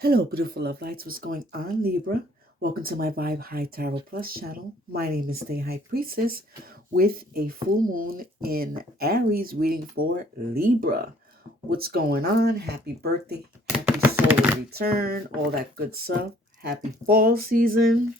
Hello, beautiful love lights. What's going on, Libra? Welcome to my Vibe High Tarot Plus channel. My name is Stay High Priestess with a full moon in Aries reading for Libra. What's going on? Happy birthday, happy solar return, all that good stuff. Happy fall season.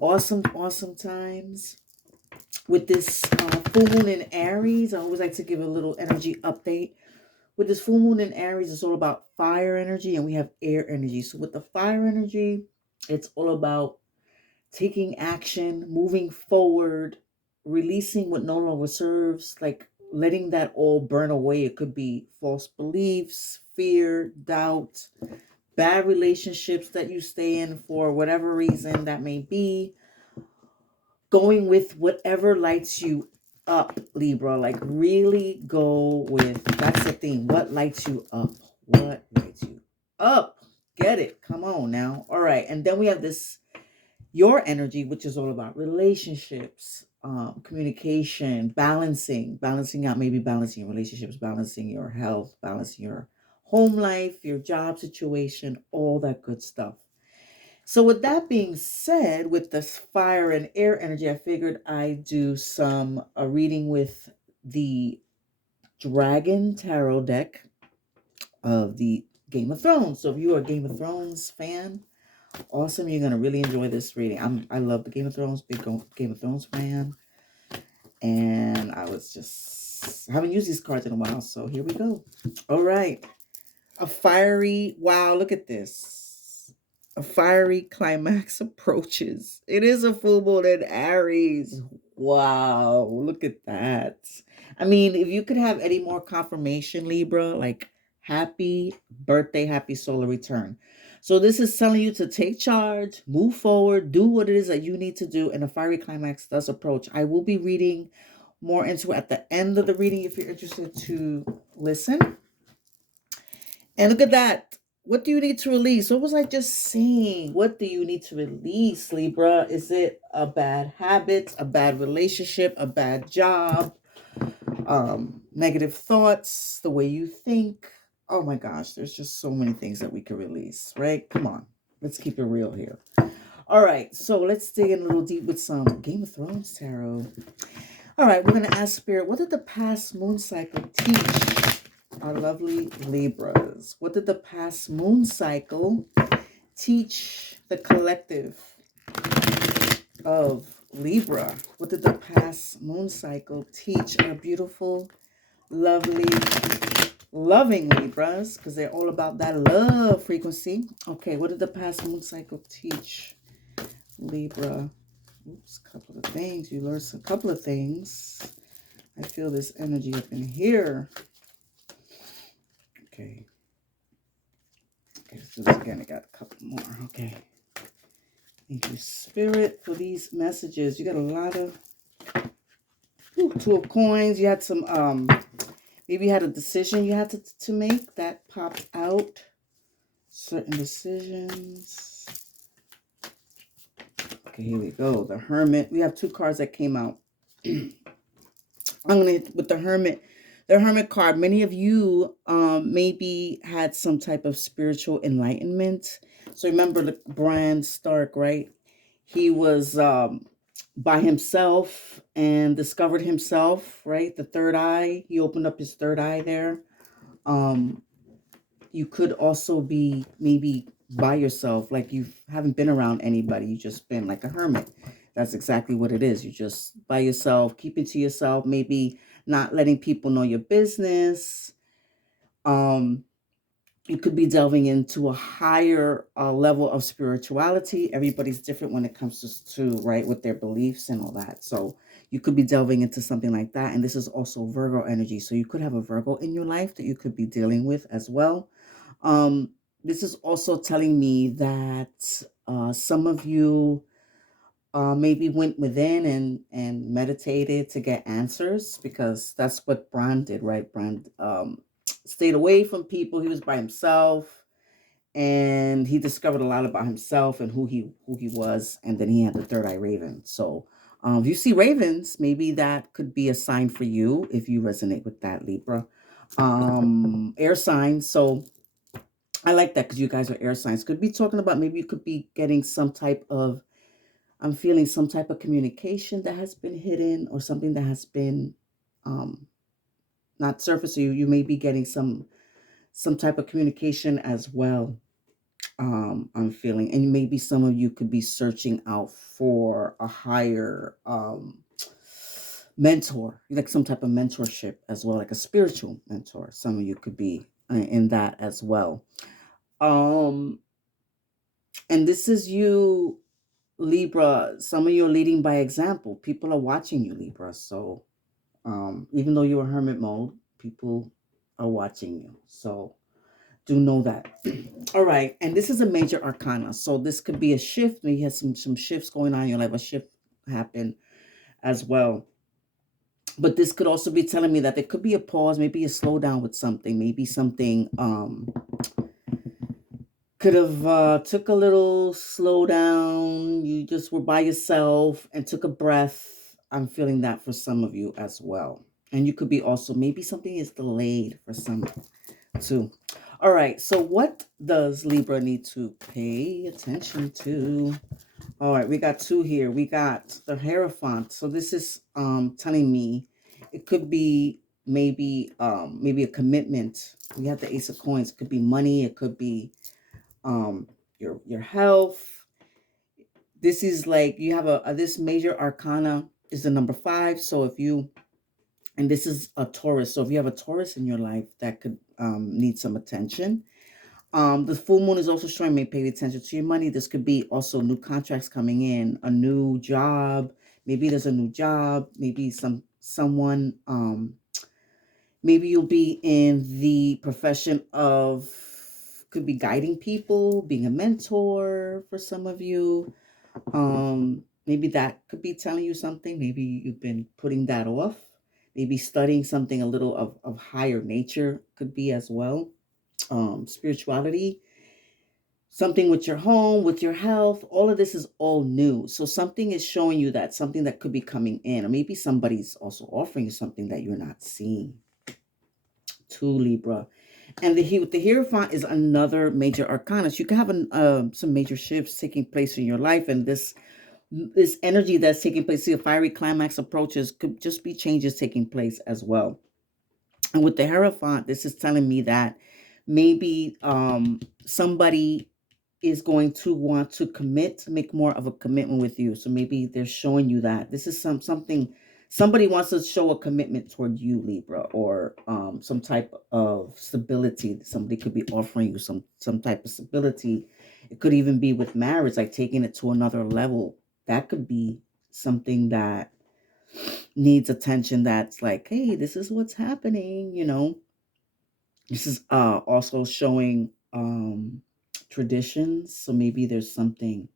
Awesome times. With this full moon in Aries, I always like to give a little energy update. With this full moon in Aries, it's all about fire energy and we have air energy. So with the fire energy, it's all about taking action, moving forward, releasing what no longer serves, like letting that all burn away. It could be false beliefs, fear, doubt, bad relationships that you stay in for whatever reason that may be, going with whatever lights you up, Libra. Like really go with, that's the thing. What lights you up? What lights you up? Get it. Come on now. All right. And then we have this, your energy, which is all about relationships, communication, balancing out, maybe balancing your relationships, balancing your health, balancing your home life, your job situation, all that good stuff. So with that being said, with this fire and air energy, I figured I'd do some reading with the Dragon Tarot deck of the Game of Thrones. So if you are a Game of Thrones fan, awesome, you're gonna really enjoy this reading. I love the Game of Thrones, Game of Thrones fan, and I haven't used these cards in a while, so here we go. All right, a fiery, wow, look at this. A fiery climax approaches. It is a full moon in Aries. Wow, look at that. I mean, if you could have any more confirmation, Libra, like happy birthday, happy solar return. So this is telling you to take charge, move forward, do what it is that you need to do, and a fiery climax does approach. I will be reading more into it at the end of the reading if you're interested to listen. And look at that. What do you need to release? What was I just saying? What do you need to release, Libra? Is it a bad habit, a bad relationship, a bad job, negative thoughts, the way you think? Oh my gosh, there's just so many things that we could release, right? Come on. Let's keep it real here. All right, so let's dig in a little deep with some Game of Thrones tarot. All right, we're going to ask Spirit, what did the past moon cycle teach our lovely Libras? What did the past moon cycle teach the collective of Libra? What did the past moon cycle teach our beautiful, lovely, loving Libras? Because they're all about that love frequency. Okay, what did the past moon cycle teach Libra? Oops, a couple of things. You learned a couple of things. I feel this energy up in here. Okay. Okay, let's do this again. I got a couple more. Okay. Thank you, Spirit, for these messages. You got a lot of Two of Coins. You had some, maybe you had a decision you had to make that popped out. Certain decisions. Okay, here we go. The Hermit. We have two cards that came out. I'm going to hit with the Hermit. The Hermit card, many of you maybe had some type of spiritual enlightenment. So remember the Bran Stark, right? He was by himself and discovered himself, right? The third eye. He opened up his third eye there. You could also be maybe by yourself, like you haven't been around anybody. You just been like a hermit. That's exactly what it is. You just by yourself, keep it to yourself, maybe not letting people know your business. You could be delving into a higher level of spirituality. Everybody's different when it comes to right with their beliefs and all that. So you could be delving into something like that. And this is also Virgo energy. So you could have a Virgo in your life that you could be dealing with as well. This is also telling me that some of you maybe went within and meditated to get answers, because that's what Bran did, right? Bran stayed away from people. He was by himself, and he discovered a lot about himself and who he was. And then he had the third eye raven. So if you see ravens, maybe that could be a sign for you if you resonate with that, Libra. Air sign. So I like that because you guys are air signs. Could be talking about, maybe you could be getting some type of, I'm feeling some type of communication that has been hidden, or something that has been um, not surface. You may be getting some type of communication as well. I'm feeling, and maybe some of you could be searching out for a higher mentor, like some type of mentorship as well, like a spiritual mentor. Some of you could be in that as well. Um, and this is you, Libra. Some of you are leading by example. People are watching you, Libra. So even though you're a hermit mode, people are watching you. So do know that. All right. And this is a major arcana. So this could be a shift. Maybe you have some shifts going on in your life. A shift happen as well. But this could also be telling me that there could be a pause, maybe a slowdown with something, maybe something could have took a little slowdown. You just were by yourself and took a breath. I'm feeling that for some of you as well. And you could be also, maybe something is delayed for some too. All right, so what does Libra need to pay attention to? All right, we got two here. We got the Hierophant. So this is telling me it could be maybe a commitment. We have the Ace of Coins. It could be money, it could be your health. This is like you have a this major arcana is the number 5. So if you, and this is a Taurus. So if you have a Taurus in your life, that could need some attention. The full moon is also showing me pay attention to your money. This could be also new contracts coming in, a new job. Maybe there's a new job. Maybe someone maybe you'll be in the profession of, could be guiding people, being a mentor for some of you. Maybe that could be telling you something. Maybe you've been putting that off. Maybe studying something a little of higher nature could be as well. Spirituality, something with your home, with your health, all of this is all new. So something is showing you that something that could be coming in, or maybe somebody's also offering you something that you're not seeing. To Libra. And the Hierophant is another major arcana. So you can have some major shifts taking place in your life, and this energy that's taking place, see a fiery climax approaches, could just be changes taking place as well. And with the Hierophant, this is telling me that maybe somebody is going to want to commit, make more of a commitment with you. So maybe they're showing you that this is something, somebody wants to show a commitment toward you, Libra, or some type of stability. Somebody could be offering you some type of stability. It could even be with marriage, like taking it to another level. That could be something that needs attention. That's like, hey, this is what's happening, This is also showing traditions. So maybe there's something,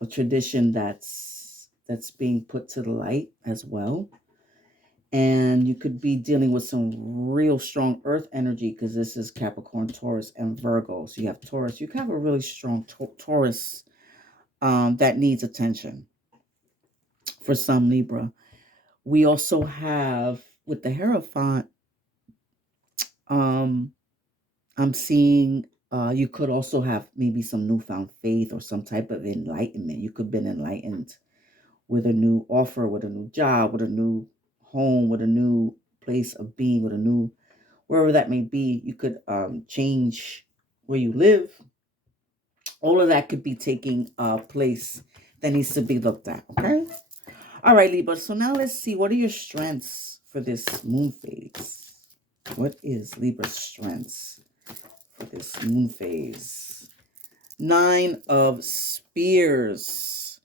a tradition that's being put to the light as well. And you could be dealing with some real strong earth energy, because this is Capricorn, Taurus, and Virgo. So you have Taurus. You have a really strong Taurus that needs attention for some Libra. We also have with the Hierophant, um, I'm seeing you could also have maybe some newfound faith or some type of enlightenment. You could have been enlightened with a new offer, with a new job, with a new home, with a new place of being, with a new, wherever that may be. You could change where you live. All of that could be taking place that needs to be looked at. Okay. All right, Libra. So now let's see, what are your strengths for this moon phase? What is Libra's strengths for this moon phase? 9 of Spears.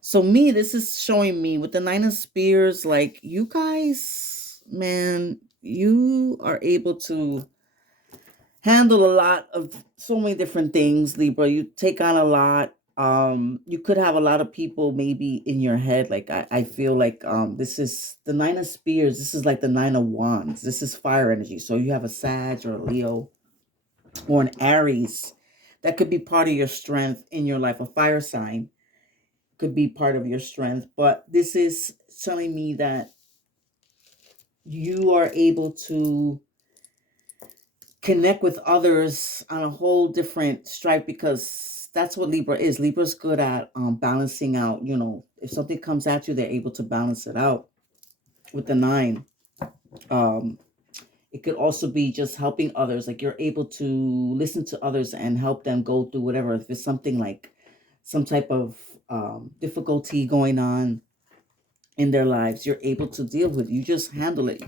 So this is showing me with the 9 of Spears, like you guys, man, you are able to handle a lot of so many different things, Libra. You take on a lot. You could have a lot of people maybe in your head. Like I feel like this is the 9 of Spears. This is like the 9 of Wands. This is fire energy. So you have a Sag or a Leo or an Aries that could be part of your strength in your life. A fire sign could be part of your strength, but this is telling me that you are able to connect with others on a whole different stripe, because that's what Libra is. Libra's good at balancing out. If something comes at you, they're able to balance it out with the nine. Um, it could also be just helping others. Like you're able to listen to others and help them go through whatever. If it's something like some type of difficulty going on in their lives, you're able to deal with it. You just handle it.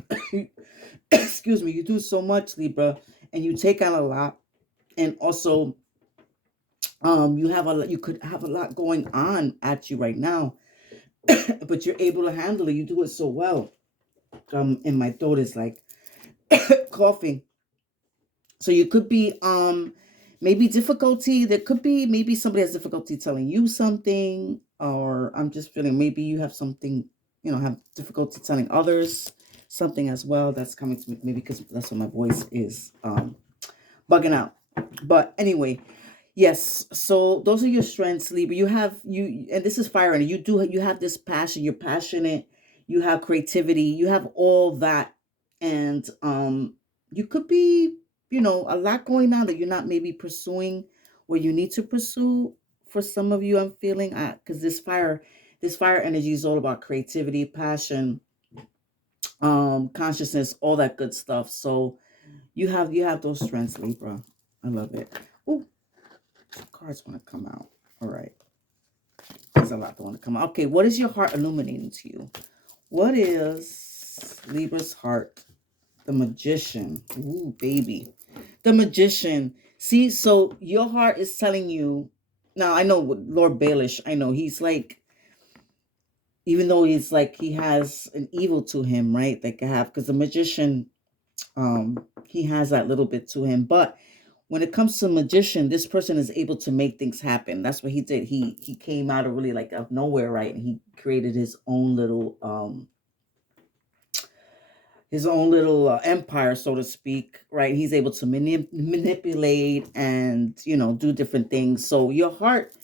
Excuse me. You do so much, Libra, and you take on a lot. And also, you could have a lot going on at you right now, but you're able to handle it. You do it so well. And my throat is like coughing. So you could be maybe difficulty. There could be maybe somebody has difficulty telling you something, or I'm just feeling maybe you have something, have difficulty telling others something as well. That's coming to me maybe because that's what my voice is bugging out. But anyway, yes. So those are your strengths, Libra. And this is fire, and you have this passion. You're passionate. You have creativity. You have all that, and you could be, a lot going on that you're not maybe pursuing what you need to pursue. For some of you, I'm feeling because this fire energy is all about creativity, passion, consciousness, all that good stuff. So you have those strengths, Libra. I love it. Oh, cards want to come out. All right. There's a lot that want to come out. Okay, what is your heart illuminating to you? What is Libra's heart? The Magician. Ooh, baby. The Magician. See, so your heart is telling you. Now, I know Lord Baelish, I know he's like, even though he's like, he has an evil to him, right? Like I have, because the Magician, he has that little bit to him. But when it comes to magician, this person is able to make things happen. That's what he did. He came out of really like out of nowhere, right? And he created his own little empire, so to speak, right? He's able to manipulate and do different things. So your heart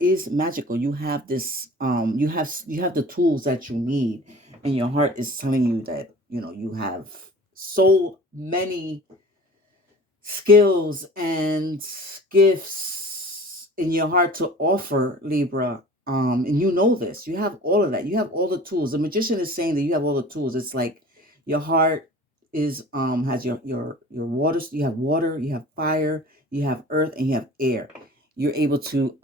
is magical. You have this you have the tools that you need, and your heart is telling you that you have so many skills and gifts in your heart to offer, Libra. And you know this. You have all of that. You have all the tools. The magician is saying that you have all the tools. It's like your heart is has your water. You have water, you have fire, you have earth, and you have air. You're able to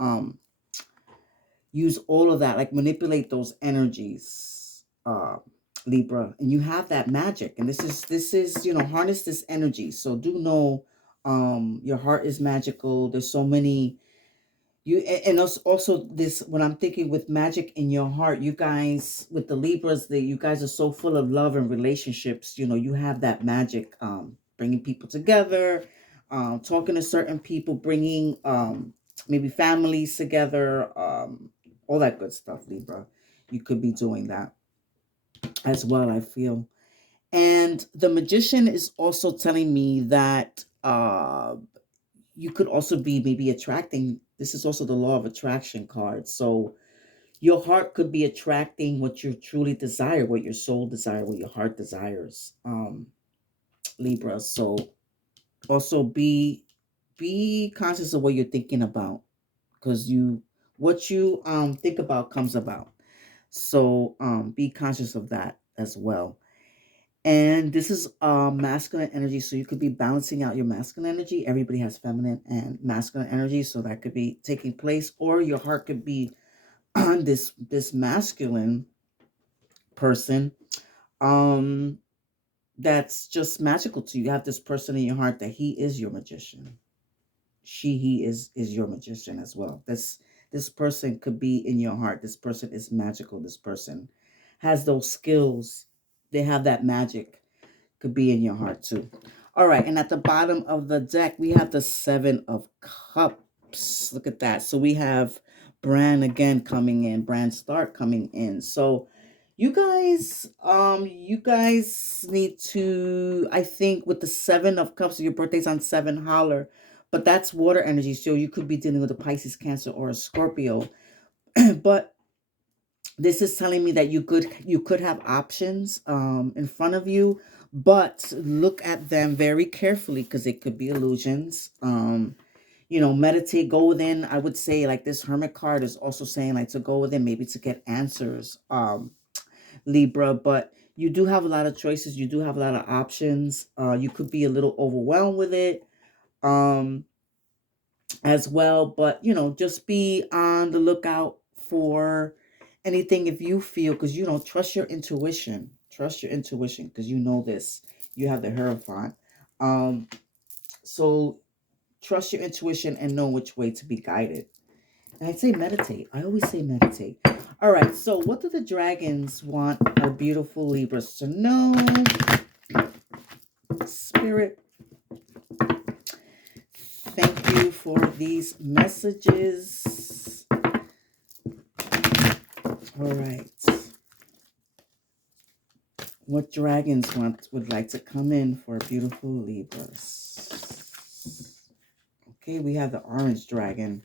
use all of that, like manipulate those energies, Libra, and you have that magic. And this is harness this energy. So do know, your heart is magical. There's so many and also this, when I'm thinking with magic in your heart, you guys with the Libras, that you guys are so full of love and relationships. You have that magic, bringing people together, talking to certain people, bringing maybe families together, all that good stuff, Libra. You could be doing that as well, I feel. And the magician is also telling me that you could also be maybe attracting. This is also the law of attraction card. So your heart could be attracting what you truly desire, what your soul desires, what your heart desires, Libra. So also be conscious of what you're thinking about, because what you think about comes about. So be conscious of that as well. And this is masculine energy. So you could be balancing out your masculine energy. Everybody has feminine and masculine energy. So that could be taking place. Or your heart could be on this masculine person. Um, that's just magical to you. You have this person in your heart that he is your magician. He is your magician as well. This person could be in your heart. This person is magical. This person has those skills. They have that magic, could be in your heart too. All right, and at the bottom of the deck, we have the Seven of Cups. Look at that. So we have Bran again coming in, Bran Stark coming in. So you guys need to, I think, with the Seven of Cups, your birthday's on 7 holler, but that's water energy. So you could be dealing with a Pisces, Cancer, or a Scorpio. But this is telling me that you could have options in front of you, but look at them very carefully because it could be illusions. Meditate, go within. I would say like this hermit card is also saying like to go within, maybe to get answers, Libra. But you do have a lot of choices. You do have a lot of options. You could be a little overwhelmed with it. Um, as well. But just be on the lookout for anything if you feel, because trust your intuition. Trust your intuition because you know this. You have the Hierophant. So trust your intuition and know which way to be guided. And I'd say meditate. I always say meditate. All right. So what do the dragons want our beautiful Libras to know? Spirit, thank you for these messages. All right. What dragons would like to come in for beautiful Libras? Okay, we have the orange dragon.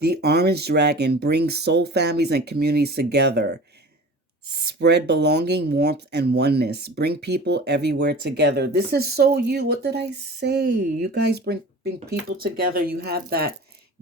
The orange dragon brings soul families and communities together. Spread belonging, warmth, and oneness. Bring people everywhere together. This is so you. What did I say? You guys bring people together. You have that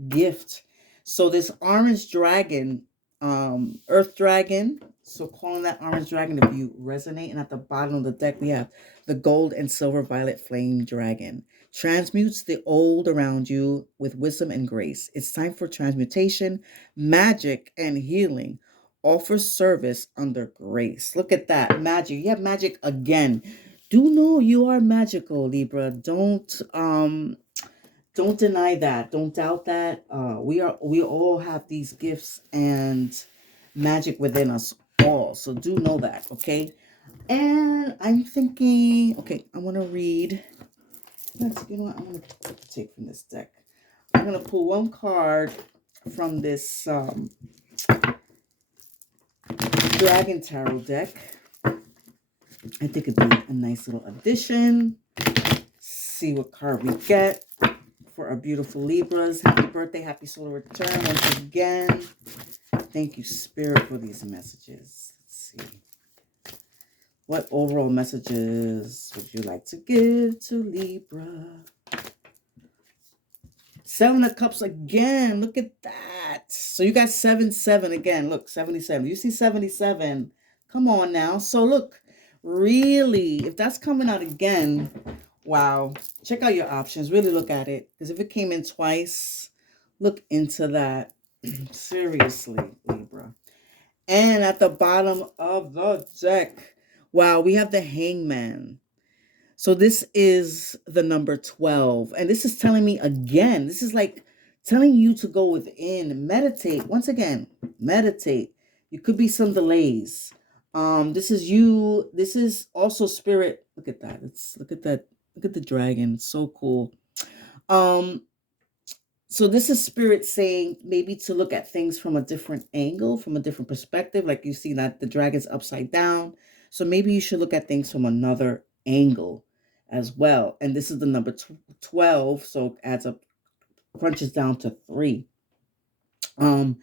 gift. So this orange dragon, earth dragon. So calling that orange dragon if you resonate. And at the bottom of the deck, we have the gold and silver violet flame dragon. Transmutes the old around you with wisdom and grace. It's time for transmutation, magic, and healing. Offers service under grace. Look at that. Magic. You have magic again. Do know you are magical, Libra. Don't deny that. Don't doubt that. We all have these gifts and magic within us all. So do know that, okay? And I'm thinking, okay, I want to read. You know what? I'm going to take from this deck. I'm going to pull one card from this Dragon Tarot deck. I think it'd be a nice little addition. See what card we get for our beautiful Libras. Happy birthday, happy solar return once again. Thank you, Spirit, for these messages. Let's see. What overall messages would you like to give to Libra? Seven of Cups again. Look at that. So you got 7-7 again. Look, 77. You see 77. Come on now. So look, really, if that's coming out again, wow. Check out your options. Really look at it. Because if it came in twice, look into that. Seriously, Libra. And at the bottom of the deck, wow, we have the Hangman. So this is the number 12. And this is telling me again, this is like telling you to go within, meditate. Once again, meditate. You could be some delays. This is you. This is also spirit. Look at that. Look at that. Look at the dragon. It's so cool. Um, so this is spirit saying maybe to look at things from a different angle, from a different perspective. Like you see that the dragon's upside down. So maybe you should look at things from another angle as well. And this is the number 12. So it adds up, crunches down to 3. Um,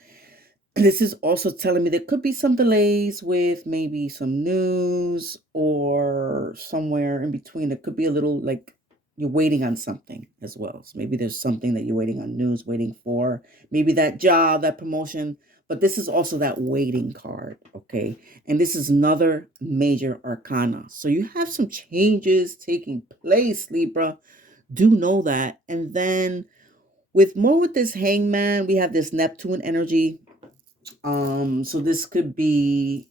this is also telling me there could be some delays with maybe some news or somewhere in between. There could be a little like you're waiting on something as well. So maybe there's something that you're waiting on news, waiting for, maybe that job, that promotion. But this is also that waiting card, okay? And this is another major arcana. So you have some changes taking place, Libra. Do know that. And then with this hangman, we have this Neptune energy. So this could be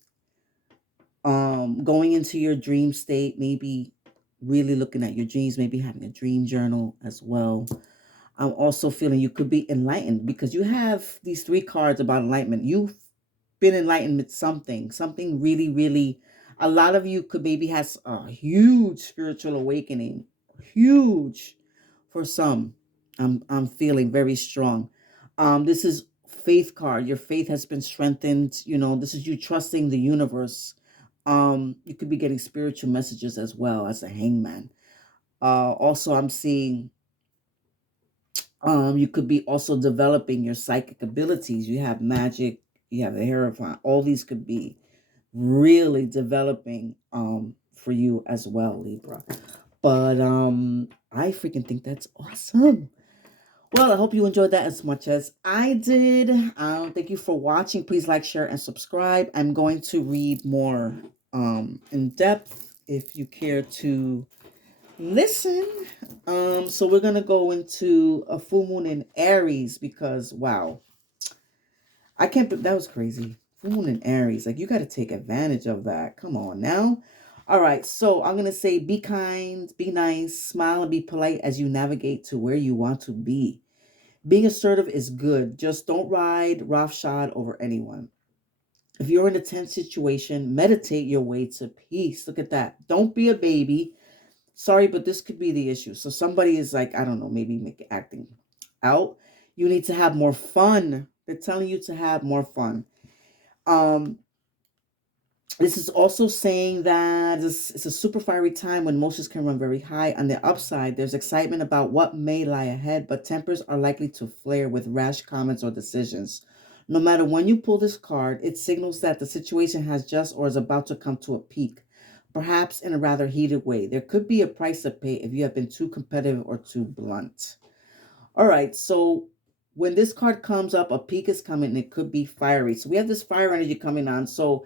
going into your dream state, maybe really looking at your dreams, maybe having a dream journal as well. I'm also feeling you could be enlightened because you have these 3 cards about enlightenment. You've been enlightened with something really, really, a lot of you could maybe has a huge spiritual awakening, huge for some. I'm feeling very strong. This is faith card. Your faith has been strengthened. This is you trusting the universe. You could be getting spiritual messages as well as a hangman. Also, I'm seeing you could be also developing your psychic abilities. You have magic, you have the Hierophant. All these could be really developing for you as well, Libra. But I freaking think that's awesome. Well, I hope you enjoyed that as much as I did. Thank you for watching. Please like, share, and subscribe. I'm going to read more in depth if you care to listen. So we're gonna go into a full moon in Aries because wow, I can't. That was crazy. Full moon in Aries, like you got to take advantage of that. Come on now. All right, so I'm gonna say be kind, be nice, smile, and be polite as you navigate to where you want to be. Being assertive is good. Just don't ride roughshod over anyone. If you're in a tense situation, meditate your way to peace. Look at that. Don't be a baby. Sorry, but this could be the issue. So somebody is like, I don't know, maybe acting out. You need to have more fun. They're telling you to have more fun. Um, this is also saying that it's a super fiery time when emotions can run very high. On the upside, there's excitement about what may lie ahead, but tempers are likely to flare with rash comments or decisions. No matter when you pull this card, it signals that the situation has just or is about to come to a peak, perhaps in a rather heated way. There could be a price to pay if you have been too competitive or too blunt. All right, so when this card comes up, a peak is coming and it could be fiery. So we have this fire energy coming on. So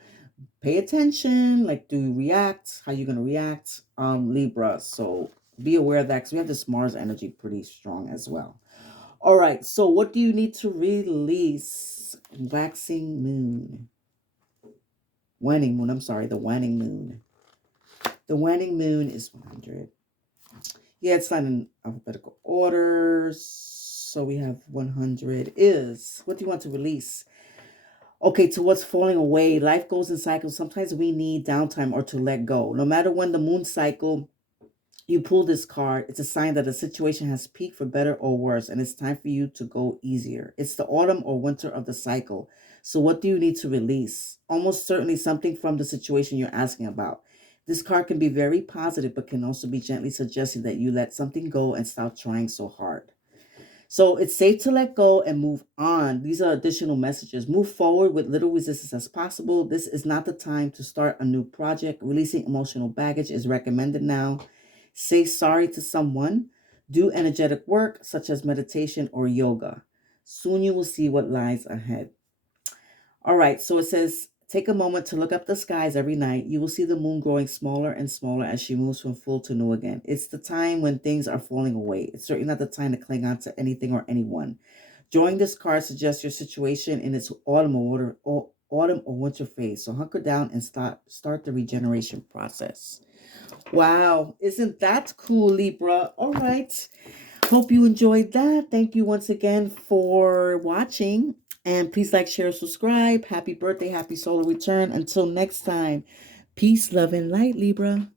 pay attention, like do you react, how you going to react, Libra. So be aware of that because we have this Mars energy pretty strong as well. All right, so what do you need to release? Waxing moon, waning moon, I'm sorry, the waning moon. The waning moon is 100. Yeah, it's not in alphabetical order. So we have 100 is, what do you want to release? Okay, to what's falling away. Life goes in cycles. Sometimes we need downtime or to let go. No matter when the moon cycle, you pull this card, it's a sign that the situation has peaked for better or worse, and it's time for you to go easier. It's the autumn or winter of the cycle. So, what do you need to release? Almost certainly something from the situation you're asking about. This card can be very positive, but can also be gently suggesting that you let something go and stop trying so hard. So it's safe to let go and move on. These are additional messages. Move forward with little resistance as possible. This is not the time to start a new project. Releasing emotional baggage is recommended now. Say sorry to someone. Do energetic work such as meditation or yoga. Soon you will see what lies ahead. All right, so it says take a moment to look up the skies every night. You will see the moon growing smaller and smaller as she moves from full to new again. It's the time when things are falling away. It's certainly not the time to cling on to anything or anyone. Drawing this card suggests your situation in its autumn or winter phase. So hunker down and start the regeneration process. Wow, isn't that cool, Libra? All right. Hope you enjoyed that. Thank you once again for watching. And please like, share, subscribe. Happy birthday, happy solar return. Until next time, peace, love, and light, Libra.